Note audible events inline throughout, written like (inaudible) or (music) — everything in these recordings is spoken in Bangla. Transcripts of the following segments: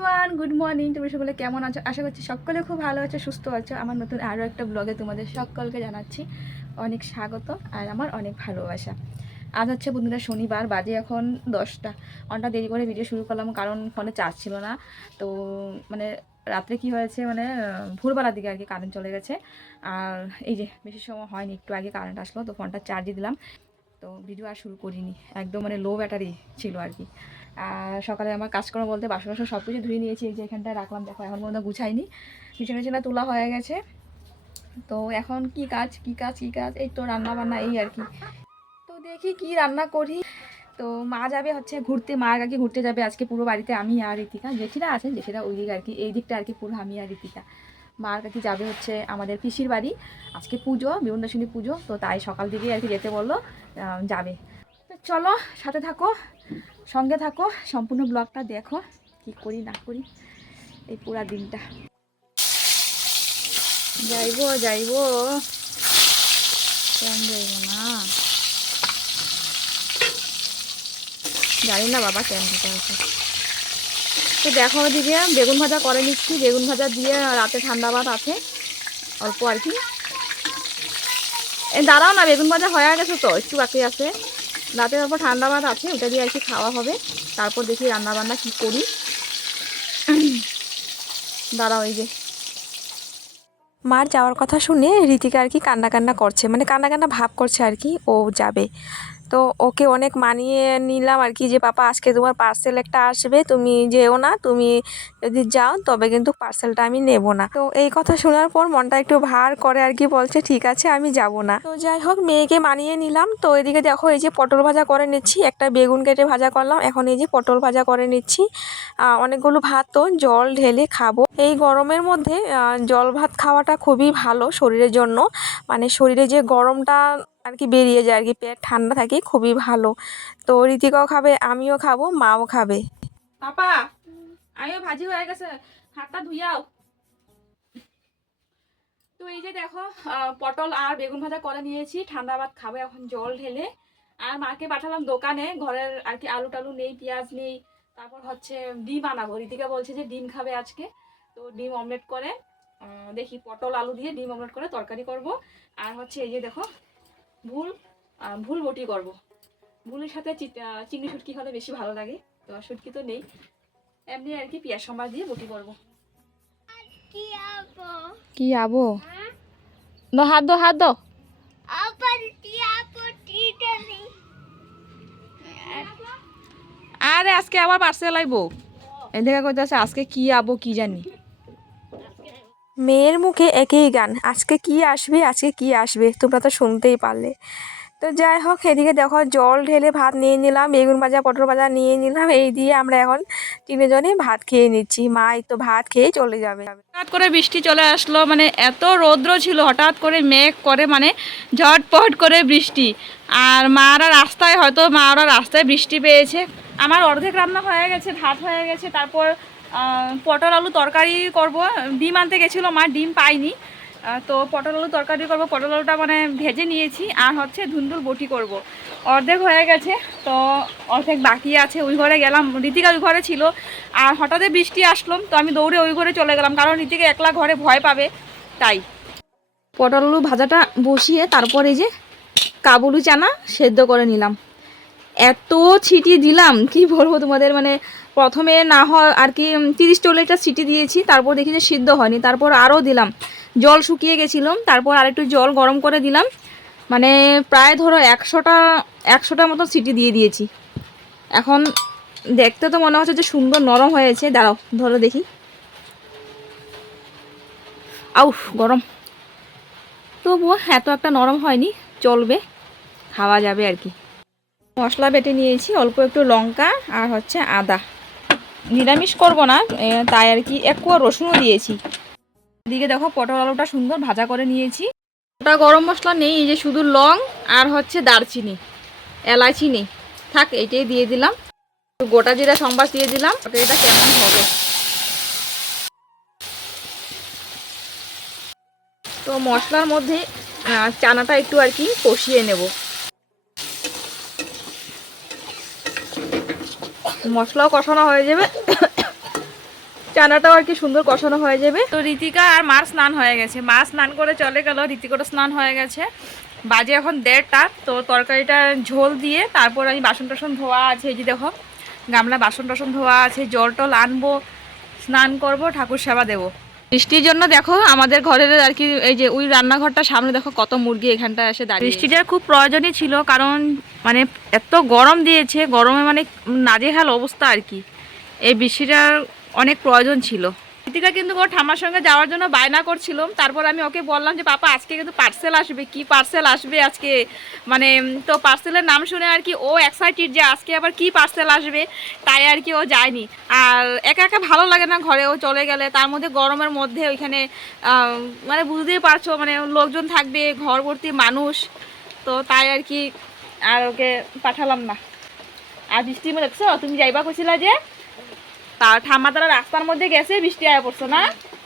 এভরিওয়ান গুড মর্নিং তোমরা সকলে কেমন আছো? আশা করছি সকলে খুব ভালো আছো, সুস্থ আছো। আমার নতুন আরও একটা ব্লগে তোমাদের সকলকে জানাচ্ছি অনেক স্বাগত আর আমার অনেক ভালোবাসা। আজ হচ্ছে বন্ধুরা শনিবার, বাজে এখন দশটা। অনেকটা দেরি করে ভিডিও শুরু করলাম কারণ ফোনে চার্জ ছিল না। তো মানে রাত্রে কি হয়েছে মানে ভোরবেলার দিকে আর কি কারেন্ট চলে গেছে। আর এই যে বেশি সময় হয়নি, একটু আগে কারেন্ট আসলো, তো ফোনটা চার্জে দিলাম। তো ভিডিও আর শুরু করিনি। একদম মানে লো ব্যাটারি ছিল আর কি। সকালে আমার কাজকর্ম বলতে বাসন বাসন সব কিছু ধুয়ে নিয়েছি, এই যে এখানটায় রাখলাম। দেখো, এখন পর্যন্ত গুছাইনি। বিছানা বিছানা তোলা হয়ে গেছে। তো এখন কি কাজ কি কাজ কি কাজ? এই তো রান্না বান্না, এই আর কি। তো দেখি কি রান্না করি। তো মা যাবে হচ্ছে ঘুরতে, মা আর কি ঘুরতে যাবে। আজকে পুরো বাড়িতে আমি আর ঋতিকা। জেঠিরা আছেন, জেঠিরা ওই দিকে আর কি, এই দিকটা আর কি পুরো আমি আর ঋতিকা। মা আর কি যাবে হচ্ছে আমাদের পিসির বাড়ি। আজকে পুজো বিবন্দাসিনী পুজো। তো তাই সকাল দিকেই আর কি যেতে বলল যাবে। চলো, সাথে থাকো। সঙ্গে থাকো, সম্পূর্ণ ব্লগটা দেখো, কি করি না করি, এই পুরা দিনটা। যাইবো যাইবো। কেন যাইবো না? জানি না বাবা কেন হচ্ছে তো দেখো ওদিকে বেগুন ভাজা করে নিচ্ছি। বেগুন ভাজা দিয়ে রাতে ঠান্ডা ভাত আছে, অল্প আর কি। দাঁড়াও না, বেগুন ভাজা হয়ে গেছে তো, একটু বাকি আছে। রাতে তারপর ঠান্ডা ভাত আছে, ওটা দিয়ে আর কি খাওয়া হবে। তারপর দেখি রান্নাবান্না কি করি। দাঁড়াও ওই যে। মার যাওয়ার কথা শুনে রীতিকা আর কি কান্না কান্না করছে মানে কান্না কান্না ভাব করছে আর কি, ও যাবে। তো ওকে অনেক মানিয়ে নিলাম আর কি যে, পাপা, আজকে তোমার পার্সেল একটা আসবে, তুমি যেও না, তুমি যদি যাও, তবে কিন্তু পার্সেলটা আমি নেব না। তো এই কথা শোনার পর মনটা একটু ভার করে আর কি বলছে, ঠিক আছে, আমি যাব না। তো যাই হোক, মেয়েকে মানিয়ে নিলাম। তো এদিকে দেখো, এই যে পটল ভাজা করে নিচ্ছি, একটা বেগুন কেটে ভাজা করলাম, এখন এই যে পটল ভাজা করে নিচ্ছি। অনেকগুলো ভাত তো, জল ঢেলে খাব। এই গরমের মধ্যে জল ভাত খাওয়াটা খুবই ভালো শরীরের জন্য। মানে শরীরে যে গরমটা আর কি বেরিয়ে যায় আর কি, পেট ঠান্ডা থাকে, খুবই ভালো। তো ঋতিকাও খাবে, আমিও খাব, মাও খাবে। পাপা, আমিও ভাজি হয়ে গেছে, হাতটা ধুইয়াও। তো এই যে দেখো পটল আর বেগুন ভাজা করে নিয়েছি, ঠান্ডা ভাত খাব, এখন জল ঢেলে। আর মাকে পাঠালাম দোকানে, ঘরের আর কি আলু টালু নেই, পেঁয়াজ নেই, তারপর হচ্ছে ডিম আনাবো। ঋতিকা বলছে যে ডিম খাবে আজকে। তো ডিম অমলেট করে দেখি পটল, আলু দিয়ে ডিম অমলেট করে তরকারি করব। আর হচ্ছে এই যে দেখো ভুল ভুল বটি করব। ভুলের সাথে চিংড়ি শুটকি হলে বেশি ভালো লাগে। তো শুটকি তো নেই। এমনি আর কি পেঁয়াজ সম্বার দিয়ে বটি করব। কি আবো? নো হাত দো হাত দো। আরে আজকে আবার পার্সেল আইবো। এদিকে কইতাছে আজকে কি আবো কি জানি। মেয়ের মুখে একই গান। আজকে কি আসবে, আজকে কি আসবে, তোমরা তো শুনতেই পারলে। তো যাই হোক এদিকে দেখো, জল ঢেলে ভাত নিয়ে নিলাম, বেগুন ভাজা, পটল ভাজা নিয়ে নিলাম, এই দিয়ে আমরা এখন তিনজনে ভাত খেয়ে নিচ্ছি। মা তো ভাত খেয়ে চলে যাবে। হঠাৎ করে বৃষ্টি চলে আসলো মানে এত রৌদ্র ছিল, হঠাৎ করে মেঘ করে মানে ঝটপট করে বৃষ্টি। আর মারা রাস্তায়, হয়তো মারা রাস্তায় বৃষ্টি পেয়েছে। আমার অর্ধেক রান্না হয়ে গেছে, ভাত হয়ে গেছে, তারপর পটল আলু তরকারি করব। ডিম আনতে গেছিল মা, ডিম পাইনি। তো পটল আলু তরকারি করব। পটল আলুটা মানে ভেজে নিয়েছি আর হচ্ছে ধুন্দুল বটি করব। অর্ধেক হয়ে গেছে, তো অর্ধেক বাকি আছে। ওই ঘরে গেলাম, ঋতিকা ওই ঘরে ছিল। আর হঠাৎ বৃষ্টি আসলো, তো আমি দৌড়ে ওই ঘরে চলে গেলাম। কারণ ঋতিকা একলা ঘরে ভয় পাবে, তাই। পটল আলু ভাজাটা বসিয়ে তারপরে যে কাবুলু চানা সেদ্ধ করে নিলাম। এত ছিটি দিলাম, কি বলব তোমাদের? মানে প্রথমে না হয় আর কি তিরিশ চল্লিশটা সিটি দিয়েছি, তারপর দেখি যে সিদ্ধ হয়নি, তারপর আরও দিলাম। জল শুকিয়ে গেছিলাম তারপর আরেকটু জল গরম করে দিলাম। মানে প্রায় ধরো একশোটা একশোটা মতো সিটি দিয়ে দিয়েছি। এখন দেখতে তো মনে হচ্ছে যে সুন্দর নরম হয়েছে, দাঁড়াও, ধরো দেখি। আউফ, গরম। তবুও এত একটা নরম হয়নি, চলবে, খাওয়া যাবে আর কি। মশলা বেটে নিয়েছি, অল্প একটু লঙ্কা আর হচ্ছে আদা। নিরামিষ করব না তাই আর কি এক কোয়া রসুনও দিয়েছি। এদিকে দেখো পটল আলুটা সুন্দর ভাজা করে নিয়েছি। ওটা গরম মশলা নেই, এই যে শুধু লং আর হচ্ছে দারচিনি এলাচি নেই। থাক, এইটাই দিয়ে দিলাম। গোটা জিরা সম্বাস দিয়ে দিলাম, এটা কেমন হবে? তো মশলার মধ্যে চানাটা একটু আর কি কষিয়ে নেব। মশলাও কষানো হয়ে যাবে। চানাটাও আর কি সুন্দর কষানো হয়ে যাবে। তো ঋতিকা আর মার স্নান হয়ে গেছে। মা স্নান করে চলে গেল ঋতিকারও স্নান হয়ে গেছে। বাজে এখন দেড়টা, তো তরকারিটা ঝোল দিয়ে তারপর আমি বাসন টাসন ধোয়া আছে, এই যে দেখো, গামলা বাসন টাসন ধোয়া আছে, জল টল আনব, স্নান করব, ঠাকুর সেবা দেবো। বৃষ্টির জন্য দেখো আমাদের ঘরের আর কি এই যে ওই রান্নাঘরটা সামনে দেখো কত মুরগি এখানটা এসে দাঁড়িয়ে বৃষ্টিটা খুব প্রয়োজনই ছিল কারণ মানে এত গরম দিয়েছে গরমে মানে নাজেহাল অবস্থা আর কি। এই বৃষ্টিটার অনেক প্রয়োজন ছিল। ঋতিকা কিন্তু ওর ঠাম্মার সঙ্গে যাওয়ার জন্য বায়না করছিলাম। তারপর আমি ওকে বললাম যে, পাপা, আজকে কিন্তু পার্সেল আসবে। কি পার্সেল আসবে আজকে? মানে তো পার্সেলের নাম শুনে আর কি ও এক্সাইটেড যে, আজকে আবার কি পার্সেল আসবে? তাই আর কি ও যায়নি। আর একা একা ভালো লাগে না ঘরে ও চলে গেলে। তার মধ্যে গরমের মধ্যে ওইখানে মানে বুঝতেই পারছ মানে লোকজন থাকবে ঘর ভর্তি মানুষ। তো তাই আর কি আর ওকে পাঠালাম না। আর মধ্যে দেখছ, তুমি যাইবা কইছিলা যে তা ঠাম্মা তারা রাস্তার মধ্যে গেছে, বৃষ্টি আয়া পড়ছো না?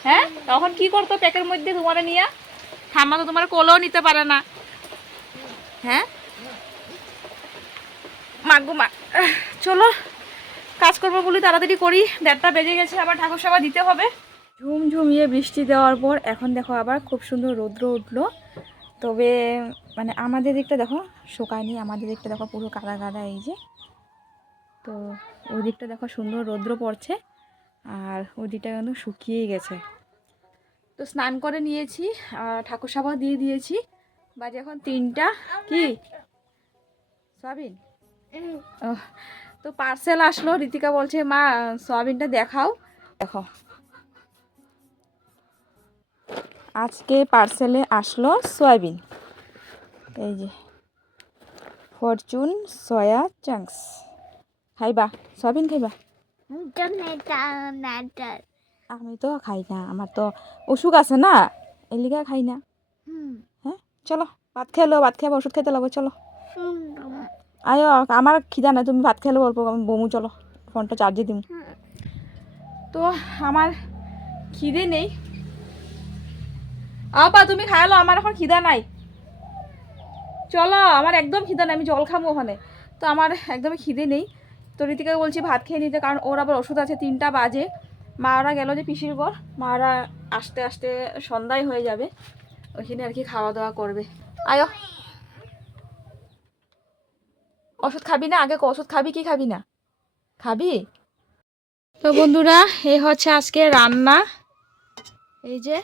হ্যাঁ? তখন কি করতো প্যাকের মধ্যে তোমার নিয়ে? ঠাম্মা তো তোমার কোলেও নিতে পারে না। হ্যাঁ? মাগো মা। চলো, কাজ করব বলি তাড়াতাড়ি করি। দেড়টা বেজে গেছে, আবার ঠাকুর সেবা দিতে হবে। ঝুমঝুমিয়ে বৃষ্টি দেওয়ার পর এখন দেখো আবার খুব সুন্দর রৌদ্র উঠল। তবে মানে আমাদের দিকটা দেখো, শুকায়নি। আমাদের দিকটা দেখো পুরো কাদা কাদা এই যে। তো ওই দিকটা দেখো সুন্দর রৌদ্র পড়ছে আর ওই দিকটা কিন্তু শুকিয়েই গেছে। তো স্নান করে নিয়েছি আর ঠাকুর সাবাও দিয়ে দিয়েছি। বাজে এখন তিনটা কি? সয়াবিন? ওহ, তো পার্সেল আসলো ঋতিকা বলছে মা সয়াবিনটা দেখাও। দেখো। আজকে পার্সেলে আসলো সয়াবিন। এই যে ফরচুন সয়া চাংস। খাইবা? সয়াবিন খাইবা? আমি তো খাই না আমার তো অসুখ আছে না এলিগা খাই না। হ্যাঁ চলো, ভাত খেলো ভাত খাব ওষুধ খেতে লাগবো চলো। আয়ো আমার খিদা নাই, তুমি ভাত খেলো অল্প আমি বমু, চলো, ফোনটা চার্জে দিম। তো আমার খিদে নেই। আপা তুমি খাই খাইলো আমার এখন খিদা নাই। চলো আমার একদম খিদা নেই, আমি জল খাব ওখানে। তো আমার একদমই খিদে নেই। তো রীতিকাকে বলছি ভাত খেয়ে নিতে, কারণ ওর আবার ওষুধ আছে, তিনটা বাজে। মারা গেল যে পিসির ঘর, মারা আসতে আসতে সন্ধ্যায় হয়ে যাবে। ওইখানে আর কি খাওয়া দাওয়া করবে। আয়ো। ওষুধ খাবি না? আগে ওষুধ খাবি কি খাবি না? খাবি? তো বন্ধুরা এই হচ্ছে আজকে রান্না। এই যে,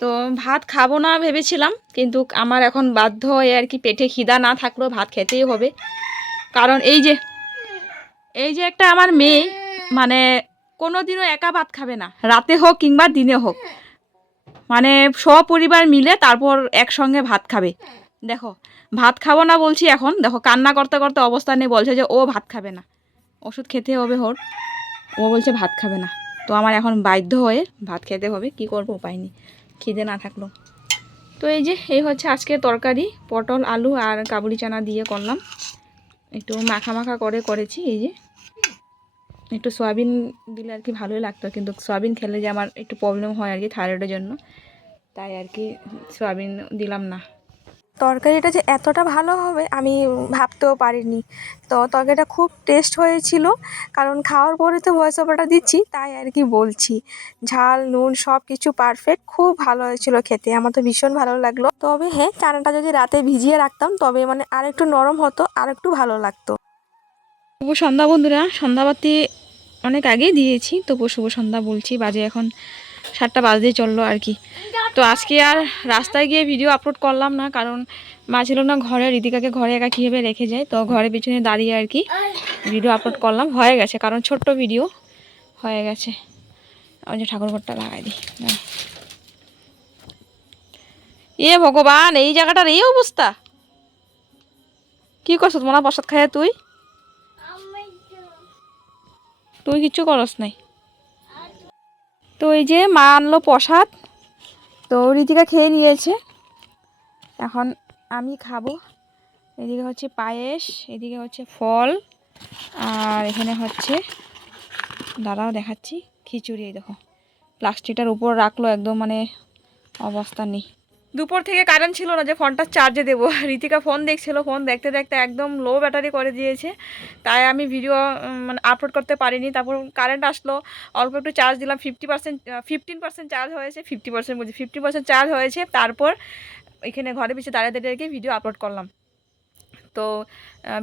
তো ভাত খাব না ভেবেছিলাম, কিন্তু আমার এখন বাধ্য হয়ে আর কি পেটে খিদা না থাকলেও ভাত খেতেই হবে। কারণ এই যে এই যে একটা আমার মেয়ে মানে কোনো দিনও একা ভাত খাবে না। রাতে হোক কিংবা দিনে হোক। মানে সপরিবার মিলে তারপর একসঙ্গে ভাত খাবে। দেখো, ভাত খাব না বলছি এখন। দেখো, কান্না করতে করতে অবস্থা নেই বলছে যে ও ভাত খাবে না। ওষুধ খেতে হবে ওর। ও বলছে ভাত খাবে না। তো আমার এখন বাধ্য হয়ে ভাত খেতে হবে। কি করব উপায় নেই। খিদে না থাকল। তো এই যে, এই হচ্ছে আজকে তরকারি। পটল, আলু আর কাবুলি চানা দিয়ে করলাম। একটু মাখা মাখা করে করেছি, এই যে। একটু সয়াবিন দিলে আর কি ভালোই লাগতো, কিন্তু সয়াবিন খেলে যে আমার একটু প্রবলেম হয় আর কি থাইরয়েডের জন্য। তাই আর কি সয়াবিন দিলাম না। তরকারিটা যে এতটা ভালো হবে আমি ভাবতেও পারিনি। তো তরকারিটা খুব টেস্ট হয়েছিল, কারণ খাওয়ার পরে তো ভয়েস ওভারটা দিচ্ছি, তাই আর কি বলছি। ঝাল, নুন সব কিছু পারফেক্ট খুব ভালো হয়েছিল খেতে, আমার তো ভীষণ ভালো লাগল। তবে হ্যাঁ চানাটা যদি রাতে ভিজিয়ে রাখতাম, তবে মানে আর একটু নরম হতো আর একটু ভালো লাগতো। শুভ সন্ধ্যা বন্ধুরা, সন্ধ্যাবাতি অনেক আগেই দিয়েছি তবু শুভ সন্ধ্যা বলছি, বাজে এখন সাতটা বাজতে চলল আর কি। তো আজকে আর রাস্তায় গিয়ে ভিডিও আপলোড করলাম না, কারণ মা ছিল না ঘরে ঋতিকাকে ঘরে একা কীভাবে রেখে যায়, তো ঘরের পিছনে দাঁড়িয়ে আর কি ভিডিও আপলোড করলাম। হয়ে গেছে, কারণ ছোট্ট ভিডিও হয়ে গেছে। ওই যে ঠাকুরঘরটা লাগাই দিই। এ ভগবান, এই জায়গাটার এই অবস্থা। কি করছ তোমার? প্রসাদ খায় তুই? তুই কিচ্ছু করস নাই। তো এই যে মা আনলো প্রসাদ, তো ঋতিকা খেয়ে নিয়েছে। এখন আমি খাব। এদিকে হচ্ছে পায়েস, এদিকে হচ্ছে ফল, আর এখানে হচ্ছে, দাদাও দেখাচ্ছি খিচুড়ি দেখো। প্লাস্টিকটার উপর রাখল একদম মানে অবস্থা নেই। দুপুর থেকে কারেন্ট ছিল না যে ফোনটা চার্জে দেবো। (laughs) রীতিকা ফোন দেখছিল ফোন দেখতে দেখতে একদম লো ব্যাটারি করে দিয়েছে। তাই আমি ভিডিও মানে আপলোড করতে পারিনি। তারপর কারেন্ট আসলো, অল্প একটু চার্জ দিলাম fifty percent fifteen percent charge হয়েছে ফিফটি পার্সেন্ট বলছি ফিফটি পার্সেন্ট চার্জ হয়েছে। তারপর এখানে ঘরে পিছিয়ে দাঁড়িয়ে দাঁড়িয়ে ভিডিও আপলোড করলাম। তো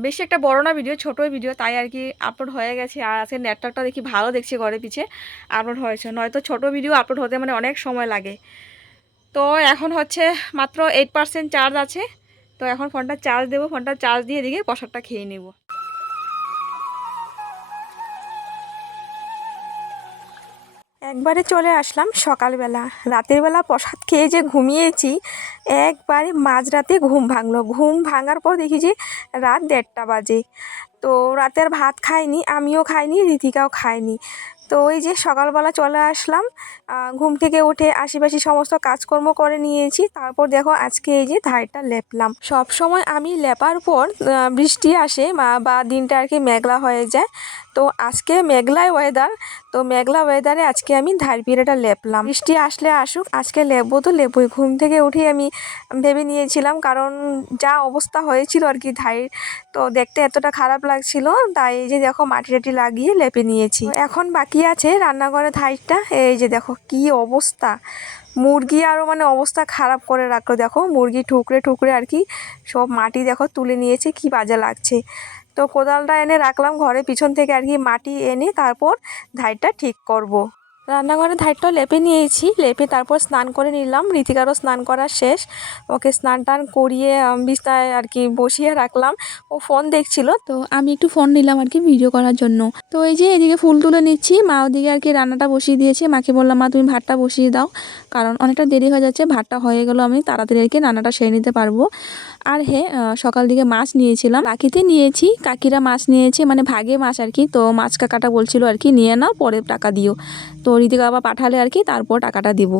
বেশি একটা বড় না ভিডিও ছোটোই ভিডিও তাই আর কি আপলোড হয়ে গেছে। আর আজকে নেটওয়ার্কটা দেখি ভালো দেখছি ঘরে পিছে আপলোড হয়েছে। নয়তো ছোটো ভিডিও আপলোড হতে মানে অনেক সময় লাগে। তো এখন হচ্ছে মাত্র এইট পার্সেন্ট চার্জ আছে। তো এখন ফোনটা চার্জ দেবো, ফোনটা চার্জ দিয়ে দিকে প্রসাদটা খেয়ে নেব। একবারে চলে আসলাম সকালবেলা। রাতের বেলা প্রসাদ খেয়ে যে ঘুমিয়েছি, একবারে মাঝরাতে ঘুম ভাঙলো। ঘুম ভাঙার পর দেখি যে রাত দেড়টা বাজে। তো রাতের ভাত খাইনি, আমিও খাইনি রীতিকাও খায়নি। তো ওই যে সকালবেলা চলে আসলাম ঘুম থেকে উঠে আশেপাশে সমস্ত কাজকর্ম করে নিয়েছি, তারপর দেখো আজকে এই যে ধারটা লেপলাম। সব সময় আমি লেপার পর বৃষ্টি আসে বা- দিনটা আর কি মেঘলা হয়ে যায়। তো আজকে মেঘলায় ওয়েদার তো মেঘলা ওয়েদারে আজকে আমি ধার পিড়াটা লেপলাম। বৃষ্টি আসলে আসুক, আজকে লেপবো তো লেপই ঘুম থেকে উঠে আমি ভেবে নিয়েছিলাম, কারণ যা অবস্থা হয়েছিল আর কি ধাই তো দেখতে এতটা খারাপ লাগছিল, তাই যে দেখো মাটি টাটি লাগিয়ে লেপে নিয়েছি। এখন বাকি আছে রান্নাঘরের ধাইটা এই যে দেখো, কি অবস্থা। মুরগি আরও মানে অবস্থা খারাপ করে রাখল। দেখো, মুরগি ঠুকরে ঠুকরে আর কি সব মাটি দেখো তুলে নিয়েছে, কি বাজে লাগছে। তো কোদালটা এনে রাখলাম ঘরে পিছন থেকে আর কি মাটি এনে তারপর ধাইটা ঠিক করব। রান্নাঘরে ধাইরটাও লেপে নিয়েছি, লেপে তারপর স্নান করে নিলাম। রীতিকারও স্নান করা শেষ। ওকে স্নান টান করিয়ে বিছনায় আর কি বসিয়ে রাখলাম। ও ফোন দেখছিল, তো আমি একটু ফোন নিলাম আর কি ভিডিও করার জন্য। তো এই যে এদিকে ফুল তুলে নিচ্ছি, মা ওদিকে আর কি রান্নাটা বসিয়ে দিয়েছে। মাকে বললাম, মা, তুমি ভাতটা বসিয়ে দাও। কারণ অনেকটা দেরি হয়ে যাচ্ছে, ভাতটা হয়ে গেল আমি তাড়াতাড়ি আর কি রান্নাটা সেরে নিতে পারব। আর হ্যাঁ সকাল দিকে মাছ নিয়েছিলাম। কাকিতে নিয়েছি, কাকিরা মাছ নিয়েছে মানে ভাগে মাছ আর কি। তো মাছ কাকাটা বলছিল আর কি, নিয়ে নাও, পরে টাকা দিও। তো ঋতিকা বাবা পাঠালে আর কি, তারপর টাকাটা দিব।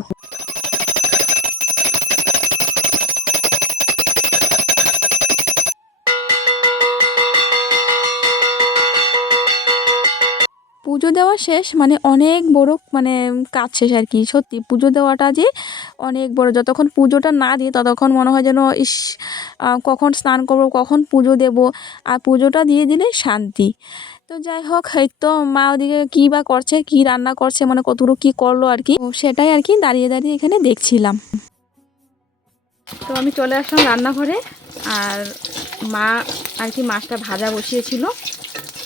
পুজো দেওয়া শেষ মানে অনেক বড় মানে কাজ শেষ আর কি। সত্যি, পুজো দেওয়াটা যে অনেক বড়। যতক্ষণ পুজোটা না দিই, ততক্ষণ মনে হয় যেন, ইস কখন স্নান করব, কখন পুজো দেব। আর পুজোটা দিয়ে দিলে শান্তি। তো যাই হোক তো মা ওদিকে কী বা করছে, কি রান্না করছে মানে কতটুকু কী করল আর কি সেটাই আর কি দাঁড়িয়ে দাঁড়িয়ে এখানে দেখছিলাম। তো আমি চলে আসলাম রান্নাঘরে, আর মা আর কি মাছটা ভাজা বসিয়েছিল।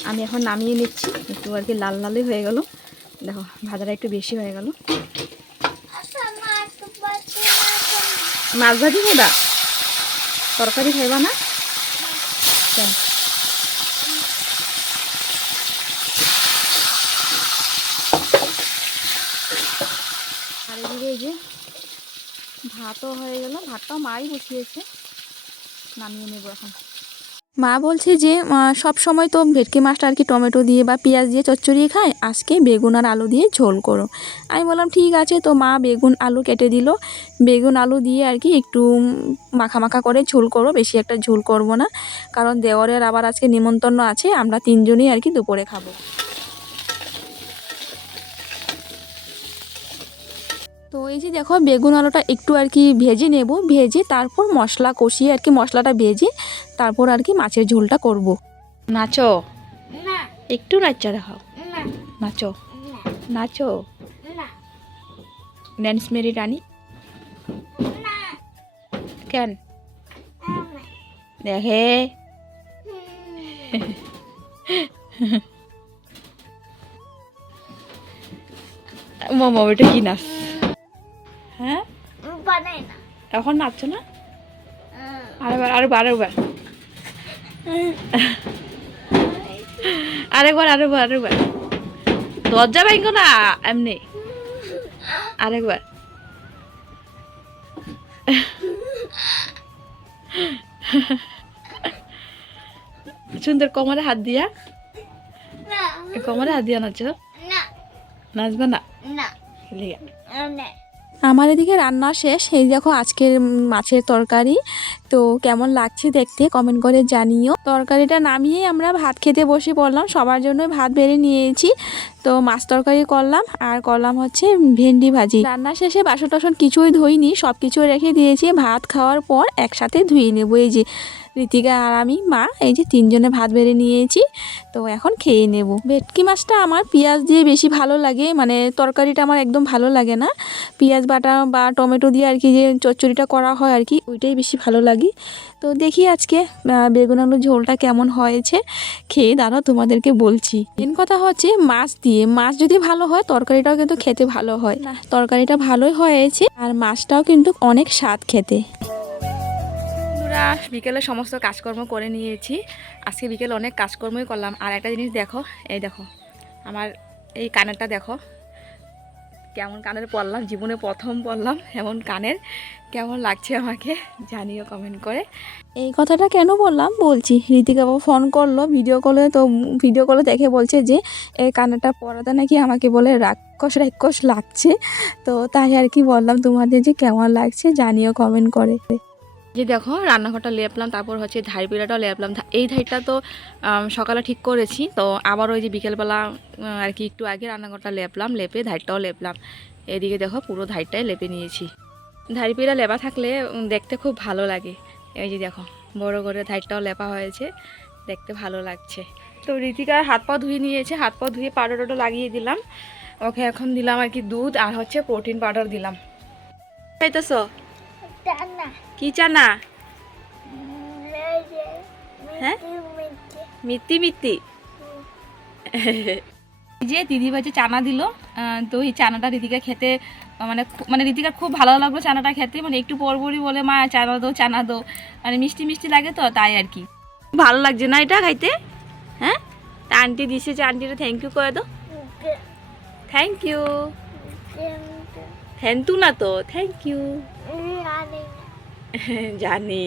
আমি এখন নামিয়ে নিচ্ছি, একটু আর কি লাল লালই হয়ে গেল। দেখো, ভাজাটা একটু বেশি হয়ে গেল। মাছ ভাজি খাইবা তরকারি খাইবা না? কেন আর এদিকে এই যে ভাতও হয়ে গেল, ভাতটাও মাই বসিয়েছে। নামিয়ে নেব এখন। মা বলছে যে সব সময় তো ভেটকি মাছটা আর কি টমেটো দিয়ে বা পেঁয়াজ দিয়ে চচ্চড়িয়ে খায়, আজকে বেগুন আর আলু দিয়ে ঝোল করো। আমি বললাম, ঠিক আছে। তো মা বেগুন আলু কেটে দিল। বেগুন আলু দিয়ে আর কি একটু মাখা মাখা করে ঝোল করো, বেশি একটা ঝোল করব না। কারণ দেওয়ারের আবার আজকে নিমন্ত্রণ আছে, আমরা তিনজনই আর কি দুপুরে খাব। তো এই যে দেখো বেগুন আলুটা একটু আর কি ভেজে নেব। ভেজে তারপর মশলা কষিয়ে আর কি মশলাটা ভেজে তারপর আর কি মাছের ঝোলটা করব। নাচো। একটু নাচা দেখাও না। নাচো। না। নাচো। ড্যান্স মেরি রানী। কেন? দেখে। মোমো এটা কি নাচ? হ্যাঁ? বানাই না। এখন নাচছো না? আরেকবার আরেকবার আরেকবার। আরেকবার আরেকবার আরেকবার। দরজা ভাঙো না এমনি। আরেকবার। সুন্দর কোমরে হাত দিয়া। কোমরে হাত দিয়া নাচো। না। নাচবে না। আমার এদিকে রান্না শেষ। এই দেখো আজকের মাছের তরকারি। তো কেমন লাগছে দেখতে কমেন্ট করে জানিও। তরকারিটা নামিয়ে আমরা ভাত খেতে বসে পড়লাম। সবার জন্য ভাত বেড়ে নিয়েছি। তো মাছ তরকারি করলাম। আর করলাম হচ্ছে ভেন্ডি ভাজি। রান্না শেষে বাসন টাসন কিছুই ধুইনি। সব কিছু রেখে দিয়েছি। ভাত খাওয়ার পর একসাথে ধুয়ে নেব। এই যে ঋতিকা আর আমি, মা, এই যে তিনজনে ভাত বেড়ে নিয়েছি, তো এখন খেয়ে নেব। ভেটকি মাছটা আমার পেঁয়াজ দিয়ে বেশি ভালো লাগে মানে তরকারিটা আমার একদম ভালো লাগে না। পেঁয়াজ বাটা বা টমেটো দিয়ে আর কি যে চচ্চড়িটা করা হয় আর কি, ওইটাই বেশি ভালো লাগে। তো দেখি আজকে বেগুন আলুর ঝোলটা কেমন হয়েছে, খেয়ে দাঁড়াও তোমাদেরকে বলছি। মেন কথা হচ্ছে মাছ দিয়ে, মাছ যদি ভালো হয়, তরকারিটাও কিন্তু খেতে ভালো হয়। তরকারিটা ভালোই হয়েছে, আর মাছটাও কিন্তু অনেক স্বাদ খেতে। বন্ধুরা বিকেলে সমস্ত কাজকর্ম করে নিয়েছি। আজকে বিকেলে অনেক কাজকর্মই করলাম। আর একটা জিনিস দেখো, এই দেখো, আমার এই কানেরটা দেখো, কেমন কানের পরলাম, জীবনে প্রথম পরলাম এমন কানের। কেমন লাগছে আমাকে জানিও কমেন্ট করে। এই কথাটা কেন বললাম? বলছি বাবু ফোন করল ভিডিও কলে তো ভিডিও কলে দেখে বলছে যে, এই কানেরটা পরাতে নাকি আমাকে বলে রাক্ষস রাক্ষস লাগছে। তো তাই আর কি বললাম, তোমাদের যে কেমন লাগছে জানিও কমেন্ট করে। যে দেখো, রান্নাঘরটা লেপলাম তারপর হচ্ছে ধাই পিলাটাও লেপলাম এই ধাইটা তো সকালে ঠিক করেছি। তো আবার ওই যে বিকেলবেলা আর কি একটু আগে রান্নাঘরটা লেপলাম লেপে ধাইটাও লেপলাম এদিকে দেখো, পুরো ধাইটাই লেপে নিয়েছি। ধাড়ি পিলা লেপা থাকলে দেখতে খুব ভালো লাগে। এই যে দেখো, বড় করে ধাইটাও লেপা হয়েছে, দেখতে ভালো লাগছে। তো ঋতিকার হাত পা ধুয়ে নিয়েছে, হাত পা ধুয়ে পাউডার টাউডার লাগিয়ে দিলাম। ওকে এখন দিলাম আর কি দুধ আর হচ্ছে প্রোটিন পাউডার দিলাম। খাইতেছো? কি চানা হ্যাঁ? মিত্তি মিত্তি যে দিদি বাজে চানা দিল তো এই চানাটা ঋতিকা খেতে মানে মানে ঋতিকার খুব ভালো লাগল চানাটা খেতে মানে একটু পরপরই বলে মা চানা দো চানা দো মানে মিষ্টি মিষ্টি লাগে তো তাই আর কি। ভালো লাগছে না এটা খাইতে? হ্যাঁ তা আন্টি দিছে যে আন্টিটা থ্যাংক ইউ করে দাও। থ্যাংক ইউ থ্যাংক ইউ না তো থ্যাংক ইউ জানি।